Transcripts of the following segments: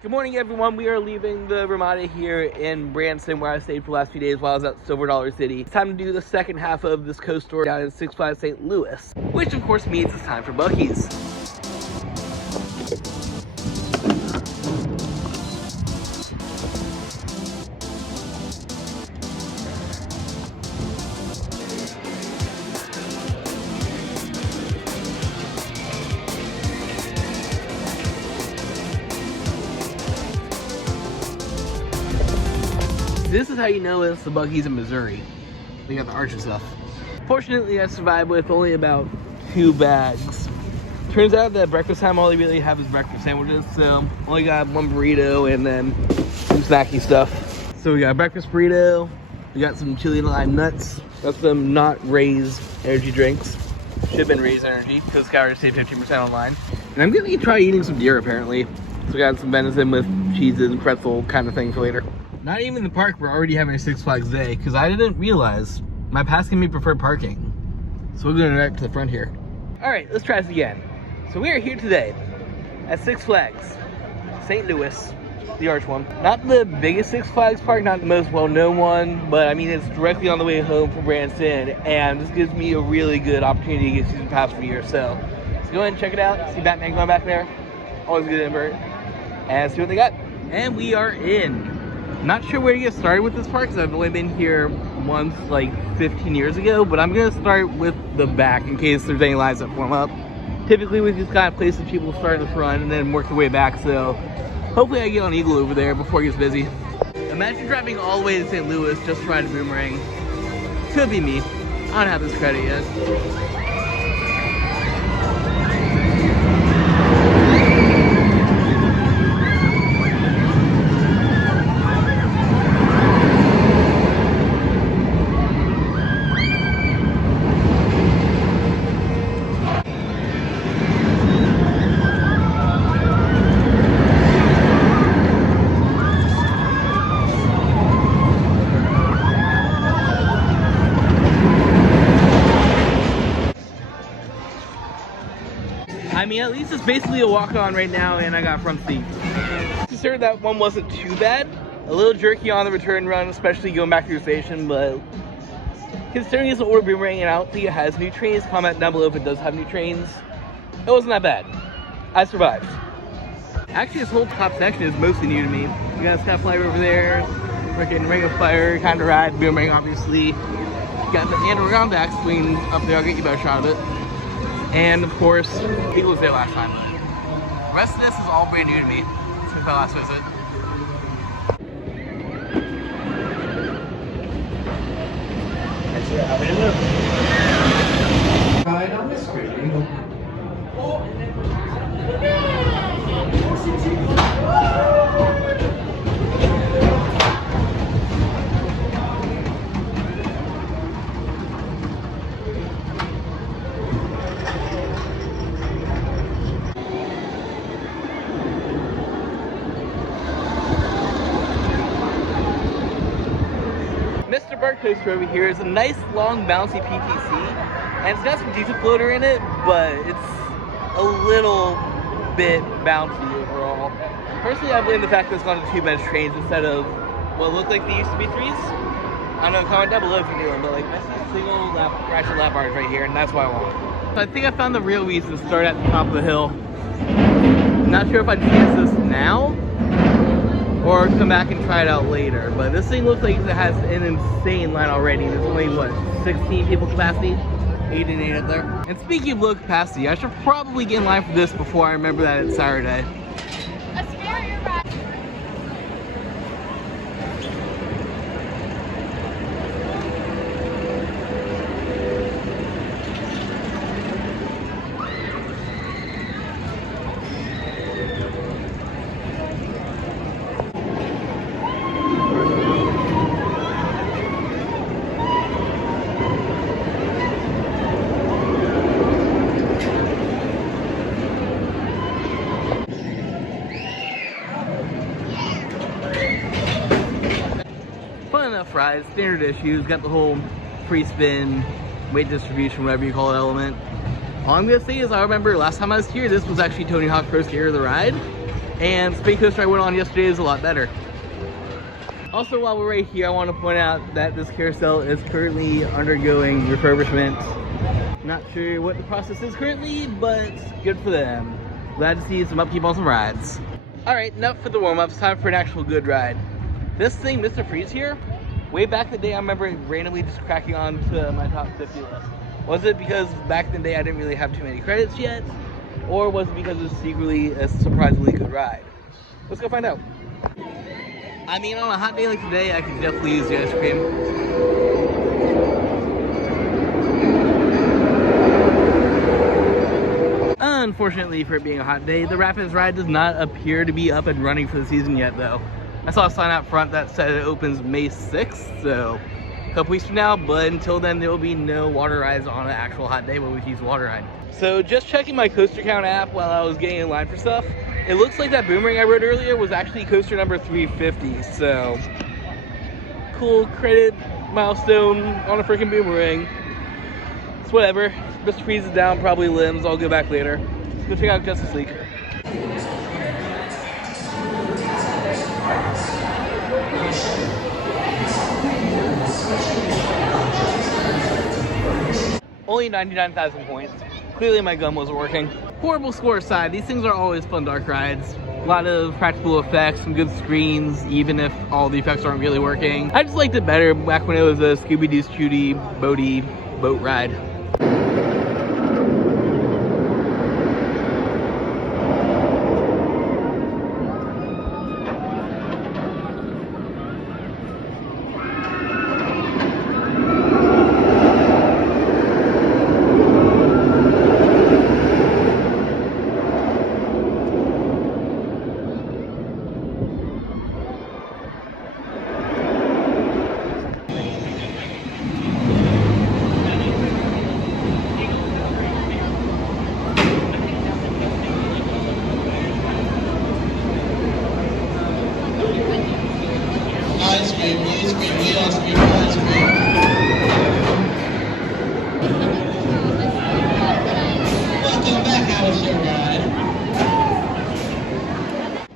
Good morning, everyone. We are leaving the Ramada here in Branson, where I stayed for the last few days while I was at Silver Dollar City. It's time to do the second half of this coast tour down in Six Flags St. Louis, which of course means it's time for Buc-ee's. This is how you know it's the Buc-ee's in Missouri. They got the arch and stuff. Fortunately, I survived with only about 2 bags. Turns out that breakfast time, all they really have is breakfast sandwiches, so only got 1 burrito and then some snacky stuff. So we got a breakfast burrito, we got some chili and lime nuts, got some not Raised energy drinks. Should have been Raised energy, because calories save 15% online. And I'm gonna try eating some deer apparently. So we got some venison with cheeses and pretzel kind of thing for later. Not even in the park, we're already having a Six Flags day, because I didn't realize my pass can be preferred parking. So we're going right to the front here. All right, let's try this again. So we are here today at Six Flags, St. Louis, the arch one. Not the biggest Six Flags park, not the most well-known one, but I mean, it's directly on the way home from Branson, and this gives me a really good opportunity to get season pass for a year. So let's go ahead and check it out. See Batman going back there. Always a good invert. And see what they got. And we are in. Not sure where to get started with this park because I've only been here once like 15 years ago, but I'm gonna start with the back in case there's any lines that form up. Typically with these kind of places, people start in the front and then work their way back, so hopefully I get on Eagle over there before it gets busy. Imagine driving all the way to St. Louis just to ride a boomerang. Could be me. I don't have this credit yet. I mean, at least it's basically a walk-on right now, and I got front seat. Considered that one wasn't too bad. A little jerky on the return run, especially going back to the station, but considering it's an older boomerang and I don't think it has new trains, comment down below if it does have new trains. It wasn't that bad. I survived. Actually, this whole top section is mostly new to me. We got a Sky Flyer over there, freaking Ring of Fire kind of ride, boomerang obviously. Got the Adirondacks swinging up there, I'll get you a better shot of it. And of course, Eagle was there last time, but the rest of this is all brand new to me since my last visit. Right on the screen. Mr. Bird Coaster over here is a nice long bouncy PTC, and it's got some diesel floater in it, but it's a little bit bouncy overall. Personally, I blame the fact that it's gone to 2-bench trains instead of what looked like they used to be 3s. I don't know, comment down below if you knew them, but like I see single ratchet lap bars right here, and that's what I want. So I think I found the real reason to start at the top of the hill. Not sure if I'd chance this now or come back and try it out later, but this thing looks like it has an insane line already. There's only what, 16 people capacity? 8 and 8 up there. And speaking of low capacity, I should probably get in line for this before I remember that it's Saturday. Enough rides, standard issues, got the whole free spin, weight distribution, whatever you call it, element. All I'm gonna say is I remember last time I was here, this was actually Tony Hawk Pro Skater the ride. And the spin coaster I went on yesterday is a lot better. Also, while we're right here, I want to point out that this carousel is currently undergoing refurbishment. Not sure what the process is currently, but good for them. Glad to see some upkeep on some rides. Alright, enough for the warm-ups, time for an actual good ride. This thing, Mr. Freeze here, way back in the day I remember randomly just cracking onto my top 50 list. Was it because back in the day I didn't really have too many credits yet? Or was it because it was secretly a surprisingly good ride? Let's go find out. I mean, on a hot day like today, I could definitely use the ice cream. Unfortunately, for it being a hot day, the Rapids ride does not appear to be up and running for the season yet, though. I saw a sign out front that said it opens May 6th, so a couple weeks from now, but until then, there will be no water rides on an actual hot day where we can use water ride. So just checking my coaster count app while I was getting in line for stuff, it looks like that boomerang I rode earlier was actually coaster number 350, so cool credit milestone on a freaking boomerang. It's whatever. Mr. Freeze is down, probably limbs. I'll go back later. Let's go check out Justice League. Only 99,000 points. Clearly my gun wasn't working. Horrible score aside, these things are always fun dark rides. A lot of practical effects, some good screens, even if all the effects aren't really working. I just liked it better back when it was a Scooby-Doo Shooty boaty boat ride.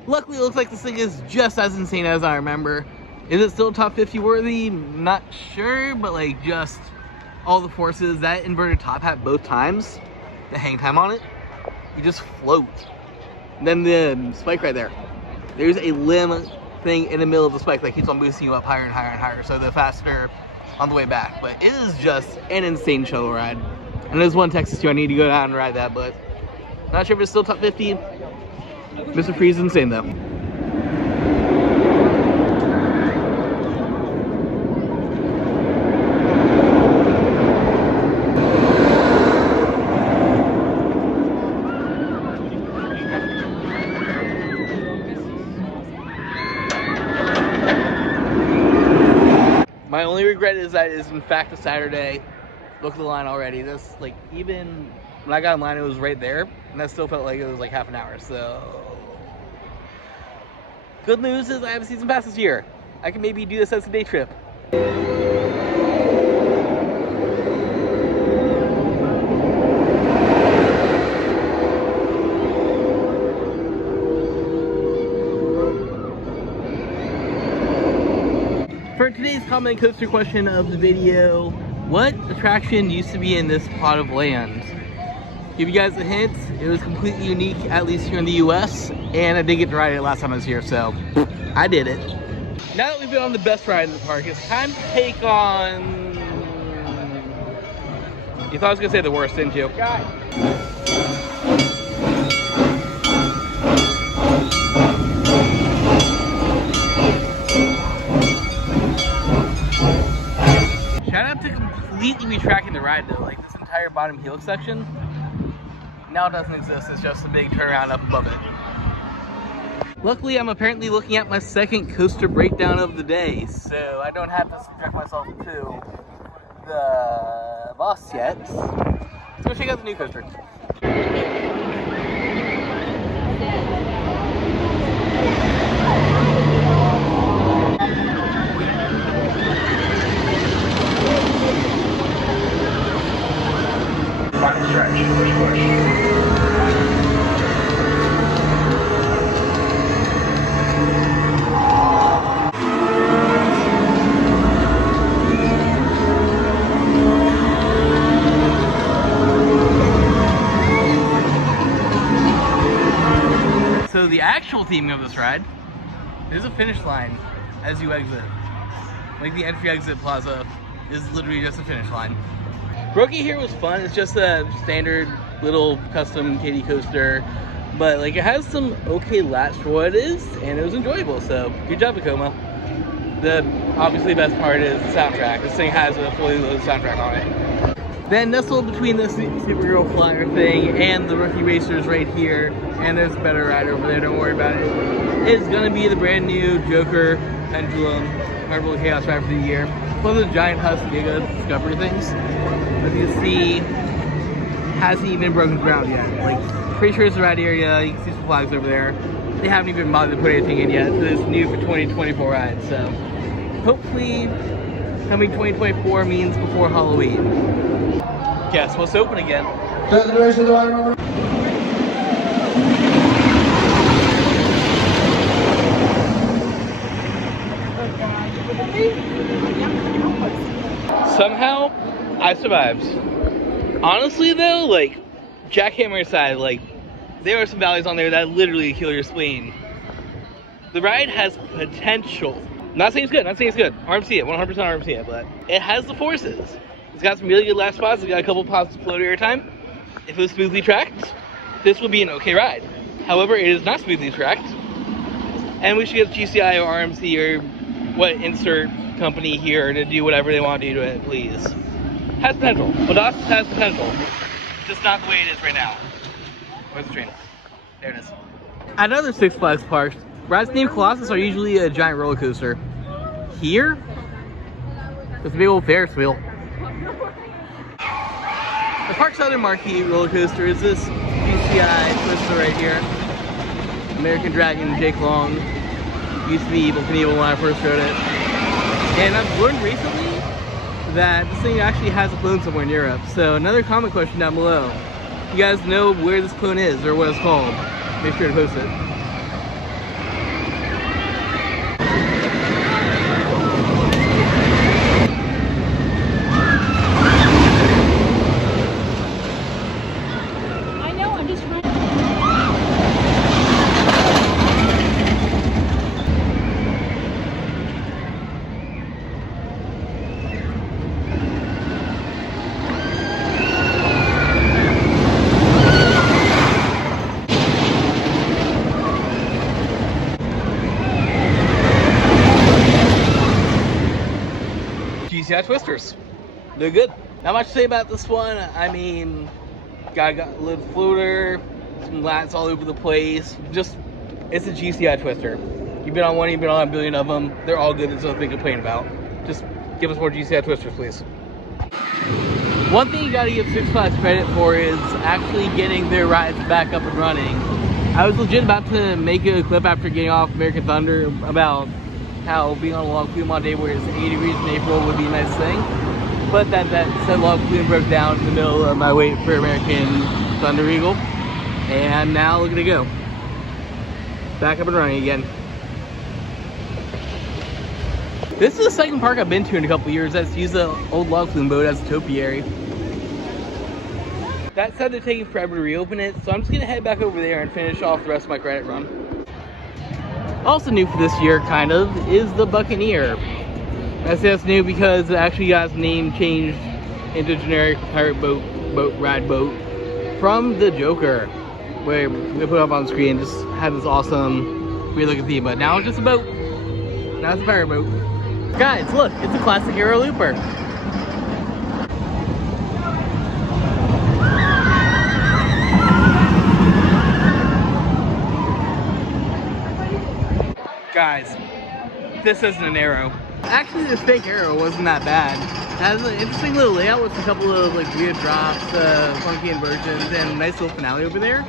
Luckily, it looks like this thing is just as insane as I remember. Is it still top 50 worthy? Not sure, but like just all the forces, that inverted top hat both times, the hang time on it, you just float. And then the spike right there. There's a limb thing in the middle of the spike that keeps on boosting you up higher and higher and higher, so the faster on the way back. But it is just an insane shuttle ride. And there's one Texas too, I need to go down and ride that, but not sure if it's still top 50. Mr. Freeze is insane though. My only regret is that it is in fact a Saturday. Look at the line already. That's like, even when I got in line, it was right there, and that still felt like it was like half an hour. So good news is I have a season pass this year. I can maybe do this as a day trip. For today's comment coaster question of the video, what attraction used to be in this plot of land? Give you guys a hint, it was completely unique, at least here in the US, and I did get to ride it last time I was here, so I did it. Now that we've been on the best ride in the park, it's time to take on... You thought I was gonna say the worst, didn't you? Shout out to completely retracking the ride though, like this entire bottom helix section now doesn't exist, it's just a big turnaround up above it. Luckily, I'm apparently looking at my second coaster breakdown of the day, so I don't have to subject myself to the boss yet. Let's go check out the new coaster. theming of this ride. There's a finish line as you exit. Like the entry exit plaza is literally just a finish line. Brookie here was fun. It's just a standard little custom kiddie coaster, but like it has some okay lats for what it is, and it was enjoyable. So good job, Tacoma. The obviously best part is the soundtrack. This thing has a fully loaded soundtrack on it. Then nestled between the Supergirl Flyer thing and the Rookie Racers right here, and there's a better ride over there, don't worry about it, is gonna be the brand new Joker Pendulum Marvel Chaos ride for the year. One of the giant Husk Giga Discovery things. As you see, hasn't even broken ground yet. Like, pretty sure it's the right area. You can see some flags over there. They haven't even bothered to put anything in yet. So it's new for 2024 ride. So hopefully coming 2024 means before Halloween. Guess what's open again? Somehow, I survived. Honestly though, like, jackhammer aside, like, there are some valleys on there that literally kill your spleen. The ride has potential. Not saying it's good, not saying it's good. RMC it, 100% RMC it, but it has the forces. It's got some really good last spots, it's got a couple pops of float air time. If it was smoothly tracked, this would be an okay ride. However, it is not smoothly tracked, and we should get GCI or RMC or what insert company here to do whatever they want to do to it, please. Has potential. Bodas has potential. Just not the way it is right now. Where's the train? There it is. At other Six Flags parks, rides named Colossus are usually a giant roller coaster. Here, it's a big old Ferris wheel. The park's other marquee roller coaster is this GCI Twister right here. American Dragon Jake Long. Used to be Evel Knievel when I first rode it. And I've learned recently that this thing actually has a clone somewhere in Europe. So another comment question down below. If you guys know where this clone is or what it's called, make sure to post it. I know, I'm just trying. GCI Twisters. They're good. Not much to say about this one. I mean, got a little floater, some lats all over the place. Just, it's a GCI Twister. You've been on one, you've been on a billion of them. They're all good, there's nothing to complain about. Just give us more GCI Twisters, please. One thing you gotta give Six Flags credit for is actually getting their rides back up and running. I was legit about to make a clip after getting off American Thunder about how being on a log flume on a day where it's 80 degrees in April would be a nice thing. But that said log flume broke down in the middle of my wait for American Thunder Eagle. And now look at it go. Back up and running again. This is the second park I've been to in a couple years that's used the old log flume boat as a topiary. That said, they're taking forever to reopen it, so I'm just gonna head back over there and finish off the rest of my credit run. Also new for this year, kind of, is the Buccaneer. I say that's new because it actually got its name changed into generic pirate ride boat from the Joker, where we put it up on the screen, just had this awesome weird looking theme, but now it's just a boat. Now it's a pirate boat. Guys, look, it's a classic Aero Looper. Guys, this isn't an Aero. Actually, this fake Aero wasn't that bad. It has an interesting little layout with a couple of like weird drops, funky inversions, and a nice little finale over there.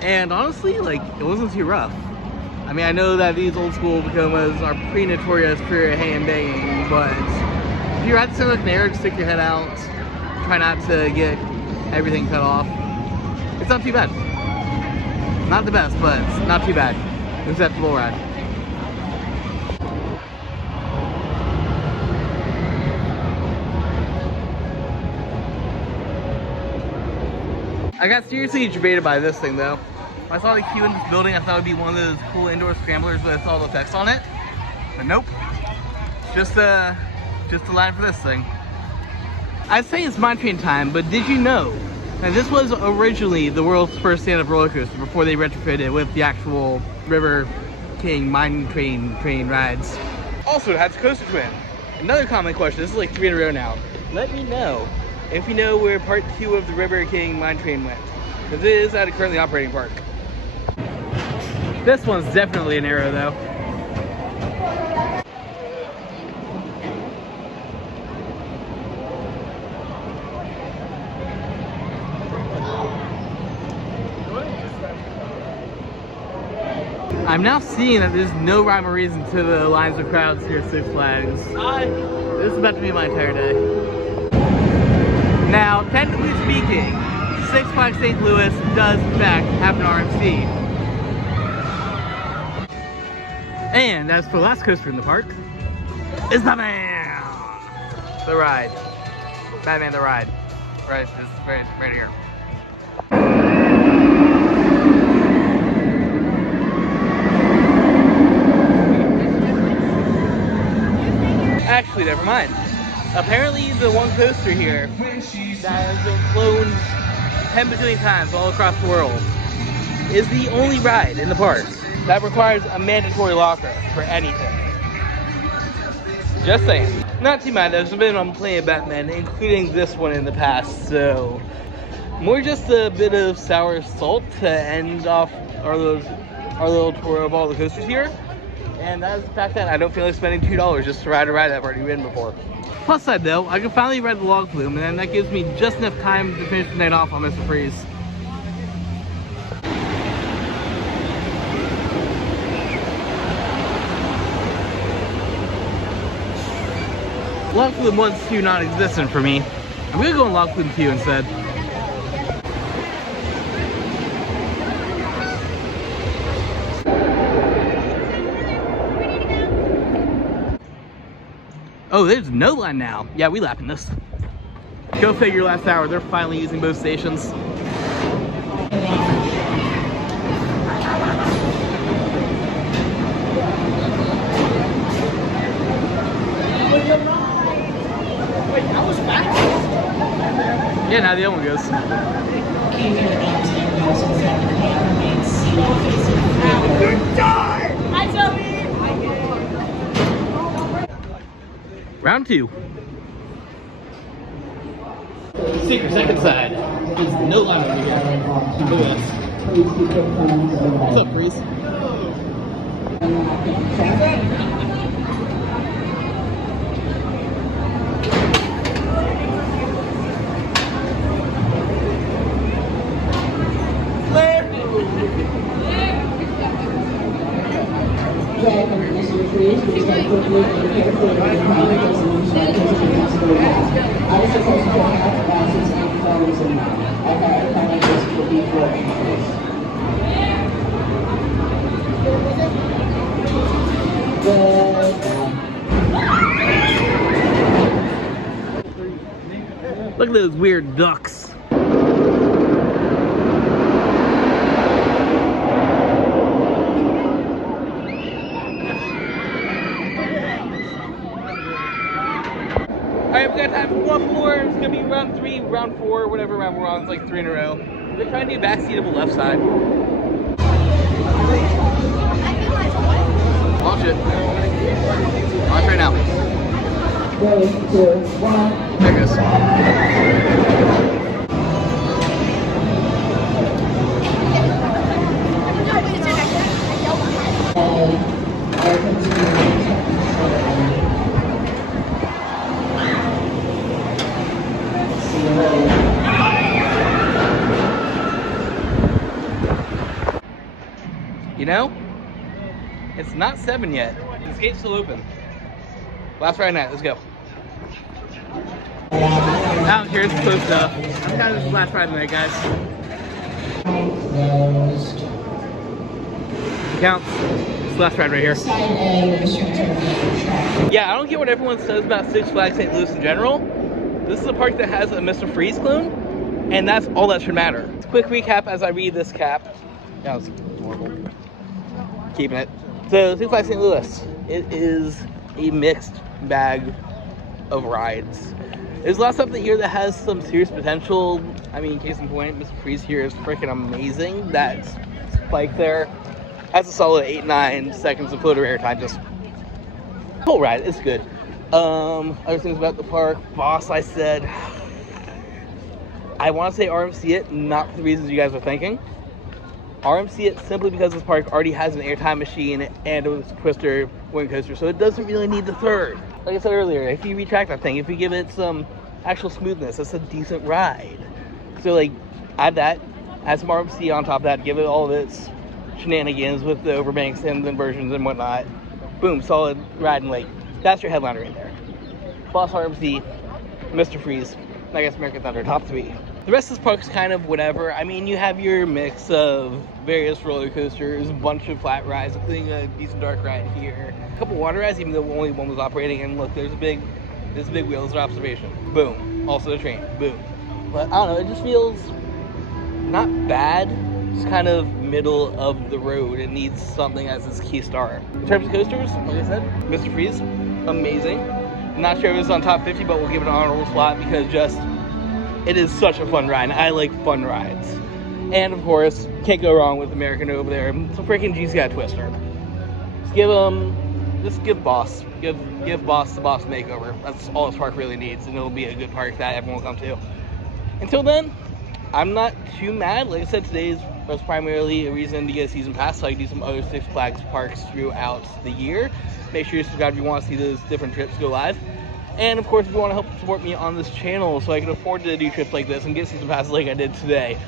And honestly, like, it wasn't too rough. I mean, I know that these old school Tacomas are pretty notorious for hand banging, but if you ride something like an Aero, just stick your head out. Try not to get everything cut off. It's not too bad. Not the best, but it's not too bad. Acceptable ride. I got seriously debated by this thing though. When I saw the queue in this building, I thought it would be one of those cool indoor scramblers with all the effects on it. But nope. Just a line for this thing. I'd say it's Mine Train time, but did you know that this was originally the world's first stand-up roller coaster before they retrofitted with the actual River King Mine Train rides? Also, it has a coaster twin. Another common question, this is like 3 in a row now. Let me know if you know where part 2 of the River King Mine Train went, because it is at a currently operating park. This one's definitely an arrow though. I'm now seeing that there's no rhyme or reason to the lines of crowds here at Six Flags. This is about to be my entire day. Now, technically speaking, Six Flags St. Louis does in fact have an RMC. And as for the last coaster in the park, is Batman! The ride. Batman the ride. Right, it's right here. Actually, never mind. Apparently, the one coaster here that has been cloned 10 bajillion times all across the world is the only ride in the park that requires a mandatory locker for anything. Just saying. Not too bad, there's been on plenty of Batman, including this one in the past, so more just a bit of sour salt to end off our little tour of all the coasters here. And that is the fact that I don't feel like spending $2 just to ride a ride that I've already ridden before. Plus side though, I can finally ride the log flume, and then that gives me just enough time to finish the night off on Mr. Freeze. Log flume 1's too non-existent for me. I'm gonna go on log flume 2 instead. Oh, there's no line now. Yeah, we lapping this. Go figure, last hour, they're finally using both stations. Wait, that was fast. Yeah, now the other one goes. You die! Hi, Toby! Round 2. Secret second side. There's no line over here. Look at this. What's up, Freeze? Look at those weird ducks. Alright, we got time for one more. It's gonna be round 3, round 4, whatever round we're on. It's like 3 in a row. We're trying to do backseatable left side. Watch it. Watch right now. 3, 2, 1. There it goes. You know, it's not 7 yet. This gate's still open. Last Friday night, let's go. I don't care, it's close enough. I'm kind of this last Friday night, guys. Counts. It's the last ride right here. Yeah, I don't get what everyone says about Six Flags St. Louis in general. This is a park that has a Mr. Freeze clone, and that's all that should matter. Quick recap as I read this cap. That was adorable. Keeping it. So, Six Flags St. Louis. It is a mixed bag of rides. There's a lot of stuff here that has some serious potential. I mean, case in point, Mr. Freeze here is freaking amazing. That spike there has a solid 8-9 seconds of floater airtime. Just whole ride, it's good. Other things about the park. Boss, I said, I want to say RMC it, not for the reasons you guys are thinking. RMC it simply because this park already has an airtime machine and a twister wind coaster, so it doesn't really need the third. Like I said earlier, if you retract that thing, if you give it some actual smoothness, it's a decent ride. So like, add that, add some RMC on top of that, give it all of its shenanigans with the overbanks and inversions and whatnot. Boom, solid ride and lake. That's your headliner in there. Boss, RMC, Mr. Freeze, I guess American Thunder, top 3. The rest of this park's kind of whatever. I mean, you have your mix of various roller coasters, a bunch of flat rides, including a decent dark ride here. A couple water rides, even though only one was operating. And look, there's a big wheels of observation. Boom. Also a train. Boom. But I don't know, it just feels not bad. Just kind of middle of the road. It needs something as its key star. In terms of coasters, like I said, Mr. Freeze, amazing. Not sure if it's on top 50, but we'll give it an honorable spot because it is such a fun ride. I like fun rides. And of course, can't go wrong with American over there. It's a freaking GCI twister. Just give Boss the Boss makeover. That's all this park really needs, and it'll be a good park that everyone will come to. Until then, I'm not too mad. Like I said, today was primarily a reason to get a season pass so I can do some other Six Flags parks throughout the year. Make sure you subscribe if you want to see those different trips go live. And of course, if you want to help support me on this channel so I can afford to do trips like this and get season passes like I did today,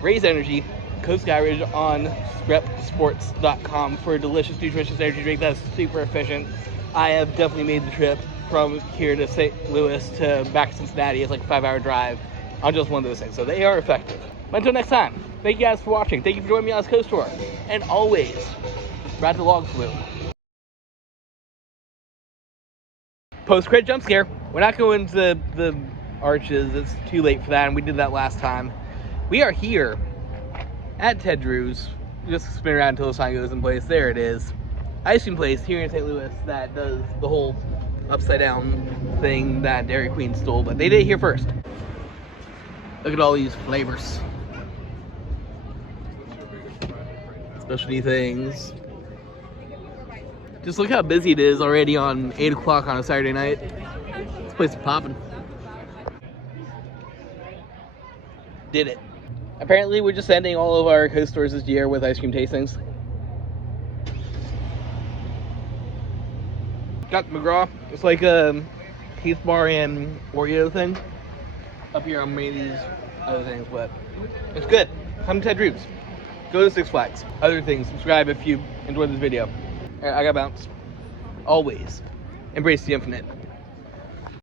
Raise Energy, Coast Skyridge on repsports.com for a delicious, nutritious energy drink that's super efficient. I have definitely made the trip from here to St. Louis to back to Cincinnati. It's like a 5-hour drive on just one of those things, so they are effective. But until next time, thank you guys for watching. Thank you for joining me on this coast tour. And always, ride the log flume. Post-credit jump scare. We're not going to the arches. It's too late for that, and we did that last time. We are here at Ted Drew's. Just spin around until the sign goes in place. There it is. Ice cream place here in St. Louis that does the whole upside down thing that Dairy Queen stole, but they did it here first. Look at all these flavors. Specialty things. Just look how busy it is already on 8 o'clock on a Saturday night. This place is popping. Did it. Apparently we're just ending all of our coast tours this year with ice cream tastings. Got the McGraw. It's like a Keith Bar and Oreo thing. Up here on many of these other things, but it's good. Come to Ted Drew's. Go to Six Flags. Other things, subscribe if you enjoyed this video. I got bounce. Always embrace the infinite.